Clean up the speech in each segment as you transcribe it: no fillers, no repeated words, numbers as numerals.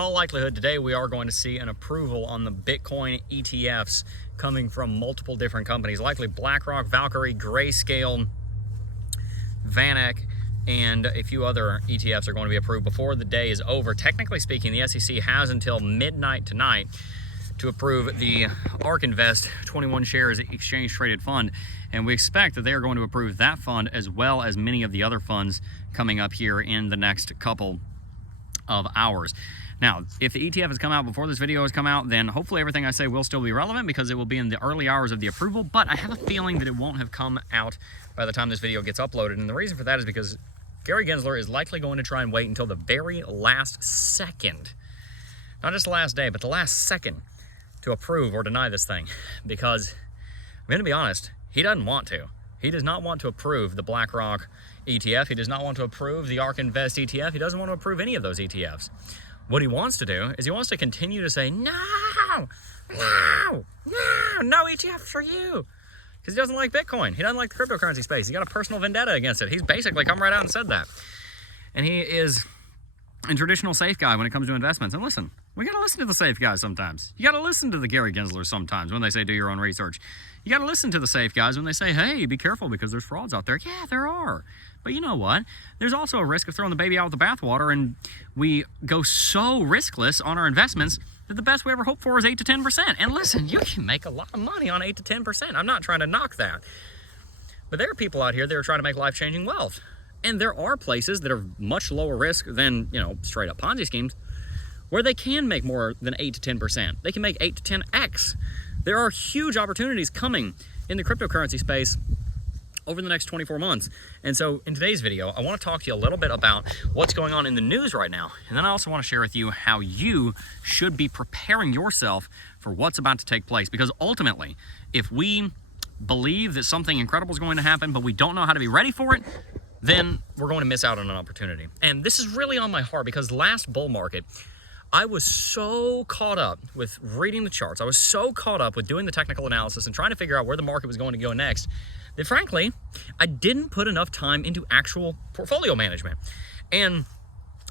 all likelihood, today we are going to see an approval on the Bitcoin ETFs coming from multiple different companies, likely BlackRock, Valkyrie, Grayscale, VanEck, and a few other ETFs are going to be approved before the day is over. Technically speaking, the SEC has until midnight tonight to approve the ARK Invest 21 shares exchange traded fund, and we expect that they are going to approve that fund as well as many of the other funds coming up here in the next couple of hours. Now, if the ETF has come out before this video has come out, then hopefully everything I say will still be relevant because it will be in the early hours of the approval, but I have a feeling that it won't have come out by the time this video gets uploaded, and the reason for that is because Gary Gensler is likely going to try and wait until the very last second, not just the last day, but the last second to approve or deny this thing, because I'm going to be honest, he doesn't want to. He does not want to approve the BlackRock ETF. He does not want to approve the ARK Invest ETF. He doesn't want to approve any of those ETFs. What he wants to do is he wants to continue to say, no ETFs for you. Because he doesn't like Bitcoin. He doesn't like the cryptocurrency space. He got a personal vendetta against it. He's basically come right out and said that. And he is a traditional safe guy when it comes to investments. And listen, we got to listen to the safe guys sometimes. You got to listen to the Gary Genslers sometimes when they say do your own research. You got to listen to the safe guys when they say, hey, be careful because there's frauds out there. Yeah, there are. But you know what? There's also a risk of throwing the baby out with the bathwater, and we go so riskless on our investments that the best we ever hope for is 8 to 10%. And listen, you can make a lot of money on 8 to 10%. I'm not trying to knock that. But there are people out here that are trying to make life-changing wealth. And there are places that are much lower risk than, straight up Ponzi schemes, where they can make more than 8 to 10%. They can make 8 to 10x. There are huge opportunities coming in the cryptocurrency space over the next 24 months. And so in today's video, I want to talk to you a little bit about what's going on in the news right now. And then I also want to share with you how you should be preparing yourself for what's about to take place. Because ultimately, if we believe that something incredible is going to happen, but we don't know how to be ready for it, then we're going to miss out on an opportunity. And this is really on my heart because last bull market, I was so caught up with reading the charts. I was so caught up with doing the technical analysis and trying to figure out where the market was going to go next that frankly, I didn't put enough time into actual portfolio management. And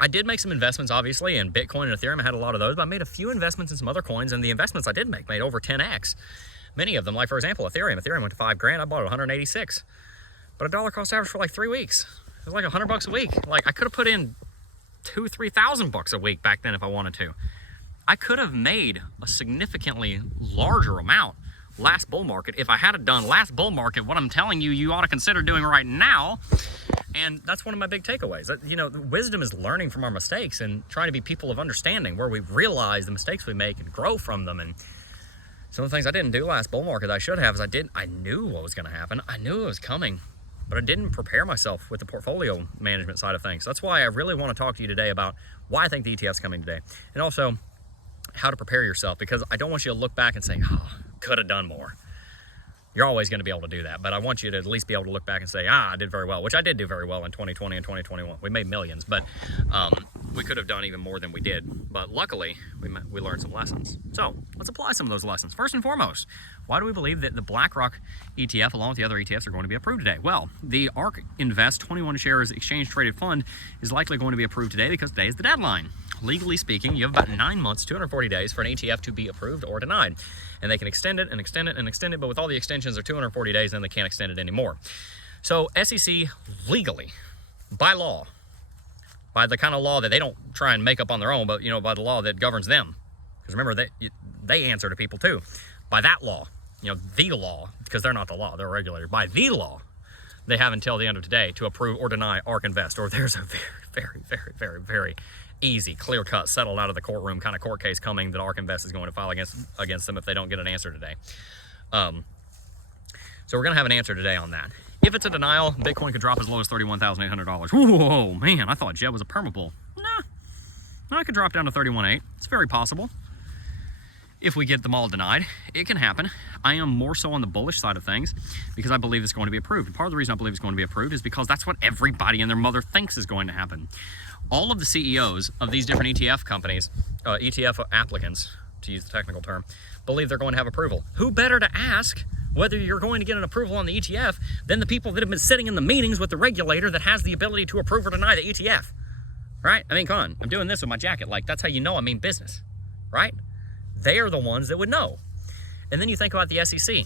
I did make some investments, obviously, in Bitcoin and Ethereum. I had a lot of those, but I made a few investments in some other coins, and the investments I did make made over 10x. Many of them, like for example, Ethereum. Ethereum went to $5,000. I bought it 186. But a dollar cost average for like 3 weeks. It was like $100 a week. Like I could have put in $2,000-3,000 a week back then if I wanted to. I could have made a significantly larger amount last bull market if I had done last bull market what I'm telling you you ought to consider doing right now. And that's one of my big takeaways. Wisdom is learning from our mistakes and trying to be people of understanding where we realize the mistakes we make and grow from them. And some of the things I didn't do last bull market that I should have is I knew what was going to happen. I knew it was coming, but I didn't prepare myself with the portfolio management side of things. That's why I really want to talk to you today about why I think the ETF's coming today, and also how to prepare yourself, because I don't want you to look back and say, oh, could have done more. You're always going to be able to do that, but I want you to at least be able to look back and say, I did very well, which I did do very well in 2020 and 2021. We made millions, but we could have done even more than we did. But luckily, we learned some lessons. So let's apply some of those lessons. First and foremost, why do we believe that the BlackRock ETF, along with the other ETFs, are going to be approved today? Well, the ARK Invest 21 shares exchange traded fund is likely going to be approved today because today is the deadline. Legally speaking, you have about 9 months, 240 days for an ETF to be approved or denied. And they can extend it and extend it and extend it, but with all the extensions, they're 240 days, and they can't extend it anymore. So SEC legally, by law, by the kind of law that they don't try and make up on their own, but by the law that governs them. Because remember, they answer to people too. By that law, the law, because they're not the law, they're a regulator. By the law, they have until the end of today to approve or deny ARK Invest, or there's a very, very, very, very, very easy, clear-cut, settled out of the courtroom kind of court case coming that ARK Invest is going to file against them if they don't get an answer today. So we're going to have an answer today on that. If it's a denial, Bitcoin could drop as low as $31,800. Whoa, man, I thought Jeb was a permabull. Nah, I could drop down to 31.8. It's very possible. If we get them all denied, it can happen. I am more so on the bullish side of things because I believe it's going to be approved. And part of the reason I believe it's going to be approved is because that's what everybody and their mother thinks is going to happen. All of the CEOs of these different ETF companies, ETF applicants, to use the technical term, believe they're going to have approval. Who better to ask whether you're going to get an approval on the ETF than the people that have been sitting in the meetings with the regulator that has the ability to approve or deny the ETF? right? I mean, come on, I'm doing this with my jacket. Like, that's how you know I mean business, right? They are the ones that would know. And then you think about the SEC.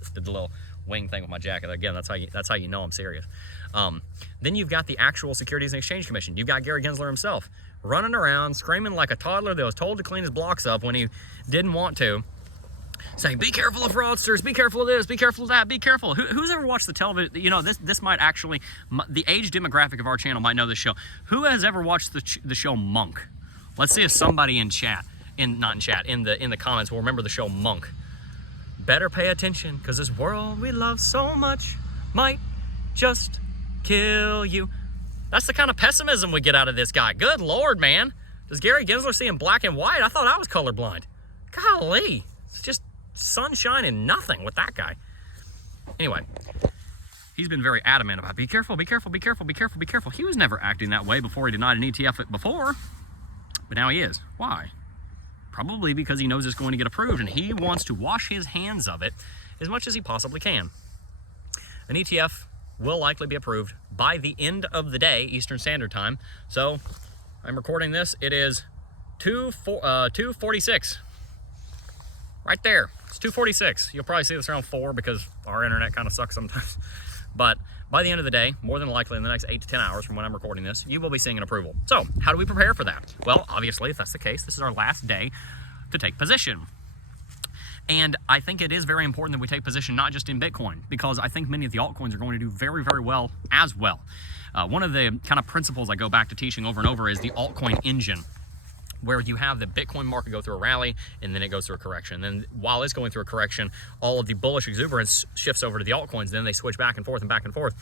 Just did the little wing thing with my jacket. Again, that's how you know I'm serious. Then you've got the actual Securities and Exchange Commission. You've got Gary Gensler himself running around screaming like a toddler that was told to clean his blocks up when he didn't want to, saying, be careful of fraudsters, be careful of this, be careful of that, be careful. Who's ever watched the television? You know, this might actually, the age demographic of our channel might know this show. Who has ever watched the show Monk? Let's see if somebody in chat, not in chat, in the comments will remember the show Monk. Better pay attention, because this world we love so much might just kill you. That's the kind of pessimism we get out of this guy. Good Lord, man. Does Gary Gensler see in black and white? I thought I was colorblind. Golly. It's just sunshine and nothing with that guy. Anyway, he's been very adamant about be careful, be careful, be careful, be careful, be careful. He was never acting that way before he denied an ETF before, but now he is. Why? Probably because he knows it's going to get approved and he wants to wash his hands of it as much as he possibly can. An ETF will likely be approved by the end of the day, Eastern Standard Time. So I'm recording this. It is 2:46. Right there. It's 2:46. You'll probably see this around 4 because our internet kind of sucks sometimes. But by the end of the day, more than likely in the next 8 to 10 hours from when I'm recording this, you will be seeing an approval. So how do we prepare for that? Well, obviously, if that's the case, this is our last day to take position. And I think it is very important that we take position not just in Bitcoin, because I think many of the altcoins are going to do very, very well as well. One of the kind of principles I go back to teaching over and over is the altcoin engine, where you have the Bitcoin market go through a rally and then it goes through a correction. Then while it's going through a correction, all of the bullish exuberance shifts over to the altcoins. Then they switch back and forth and back and forth.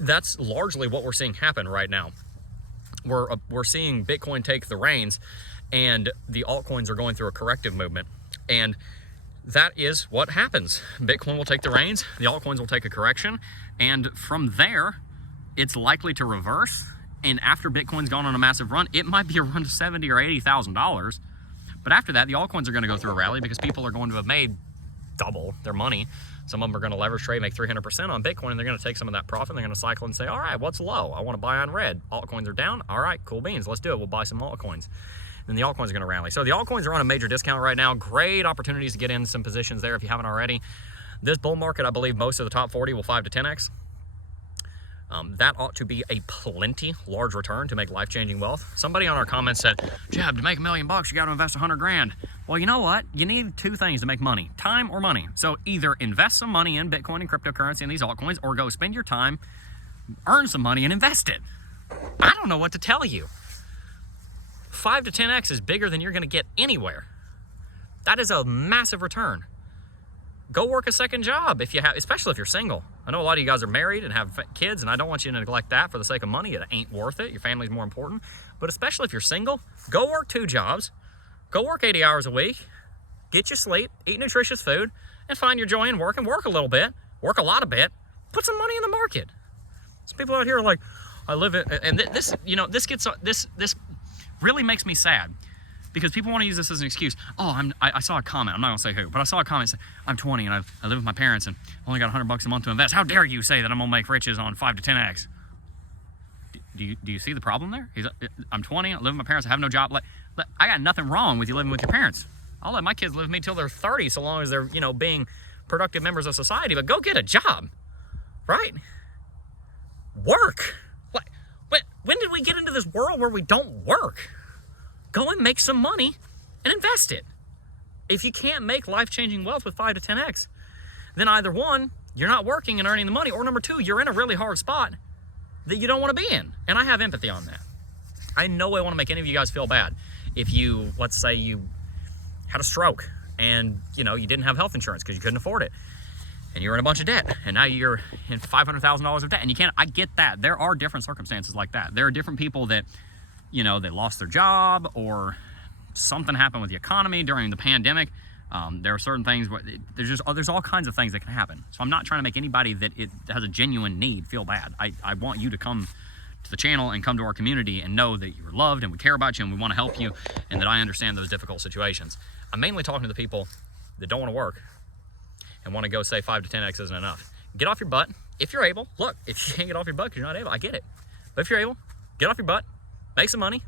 That's largely what we're seeing happen right now. We're seeing Bitcoin take the reins and the altcoins are going through a corrective movement. And that is what happens. Bitcoin will take the reins, the altcoins will take a correction, and from there, it's likely to reverse. And after Bitcoin's gone on a massive run, it might be a run to $70,000 or $80,000. But after that, the altcoins are going to go through a rally because people are going to have made double their money. Some of them are going to leverage trade, make 300% on Bitcoin, and they're going to take some of that profit. And they're going to cycle and say, all right, what's low? I want to buy on red. Altcoins are down. All right, cool beans. Let's do it. We'll buy some altcoins. Then the altcoins are going to rally. So the altcoins are on a major discount right now. Great opportunities to get in some positions there if you haven't already. This bull market, I believe most of the top 40 will 5 to 10x. That ought to be a plenty large return to make life-changing wealth. Somebody on our comments said, Jeb, to make $1 million, you got to invest 100 grand. Well, you know what? You need 2 things to make money, time or money. So either invest some money in Bitcoin and cryptocurrency and these altcoins, or go spend your time, earn some money and invest it. I don't know what to tell you. 5 to 10x is bigger than you're going to get anywhere. That is a massive return. Go work a second job if you have, especially if you're single. I know a lot of you guys are married and have kids, and I don't want you to neglect that for the sake of money. It ain't worth it. Your family's more important. But especially if you're single, go work 2 jobs. Go work 80 hours a week. Get your sleep, eat nutritious food, and find your joy in work and work a little bit. Work a lot of bit. Put some money in the market. Some people out here are like, I live it, and this, you know, this really makes me sad. Because people want to use this as an excuse. Oh, I saw a comment. I'm not going to say who, but I saw a comment that said, I'm 20 and I live with my parents and only got $100 a month to invest. How dare you say that I'm going to make riches on 5 to 10x? Do you see the problem there? I'm 20, I live with my parents, I have no job. I got nothing wrong with you living with your parents. I'll let my kids live with me till they're 30, so long as they're, you know, being productive members of society. But go get a job, right? Work. When did we get into this world where we don't work? Go and make some money and invest it. If you can't make life-changing wealth with 5 to 10x, then either one, you're not working and earning the money, or number 2, you're in a really hard spot that you don't want to be in. And I have empathy on that. I in no way want to make any of you guys feel bad. If you, let's say you had a stroke and, you know, you didn't have health insurance because you couldn't afford it, and you're in a bunch of debt, and now you're in $500,000 of debt, and you can't, I get that. There are different circumstances like that. There are different people that, you know, they lost their job or something happened with the economy during the pandemic. There are certain things where there's all kinds of things that can happen. So I'm not trying to make anybody that has a genuine need feel bad. I want you to come to the channel and come to our community and know that you're loved and we care about you and we want to help you and that I understand those difficult situations. I'm mainly talking to the people that don't want to work and want to go say 5 to 10x isn't enough. Get off your butt if you're able. Look, if you can't get off your butt because you're not able, I get it. But if you're able, get off your butt, make some money,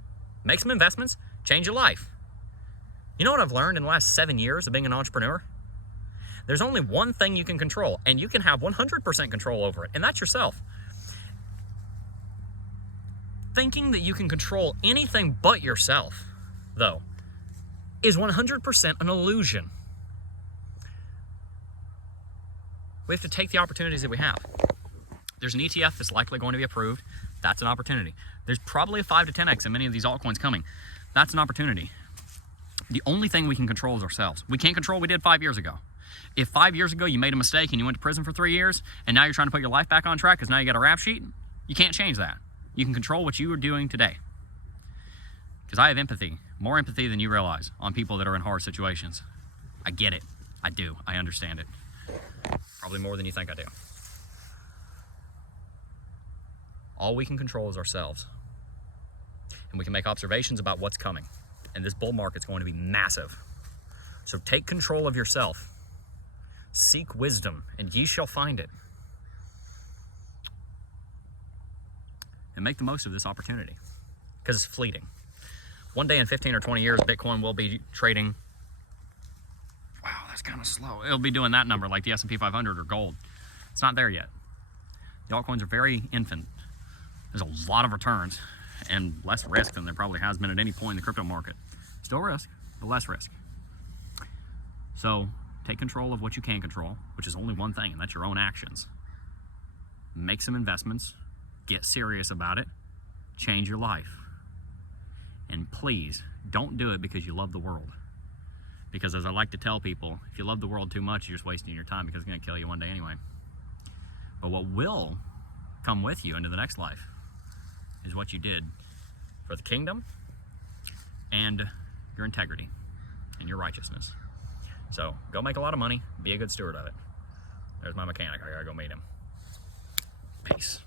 make some investments, change your life. You know what I've learned in the last 7 years of being an entrepreneur? There's only one thing you can control, and you can have 100% control over it, and that's yourself. Thinking that you can control anything but yourself, though, is 100% an illusion. We have to take the opportunities that we have. There's an ETF that's likely going to be approved. That's an opportunity. There's probably a 5 to 10x in many of these altcoins coming. That's an opportunity. The only thing we can control is ourselves. We can't control what we did 5 years ago. If 5 years ago you made a mistake and you went to prison for 3 years, and now you're trying to put your life back on track because now you got a rap sheet, you can't change that. You can control what you are doing today. Because I have empathy, more empathy than you realize, on people that are in hard situations. I get it. I do. I understand it. Probably more than you think I do. All we can control is ourselves. And we can make observations about what's coming. And this bull market's going to be massive. So take control of yourself. Seek wisdom, and ye shall find it. And make the most of this opportunity, because it's fleeting. One day in 15 or 20 years, Bitcoin will be trading. Wow, that's kind of slow. It'll be doing that number like the S&P 500 or gold. It's not there yet. The altcoins are very infant. There's a lot of returns and less risk than there probably has been at any point in the crypto market. Still risk, but less risk. So take control of what you can control, which is only one thing, and that's your own actions. Make some investments, get serious about it, change your life. And please, don't do it because you love the world. Because as I like to tell people, if you love the world too much, you're just wasting your time because it's going to kill you one day anyway. But what will come with you into the next life is what you did for the kingdom and your integrity and your righteousness. So go make a lot of money, be a good steward of it. There's my mechanic, I gotta go meet him. Peace.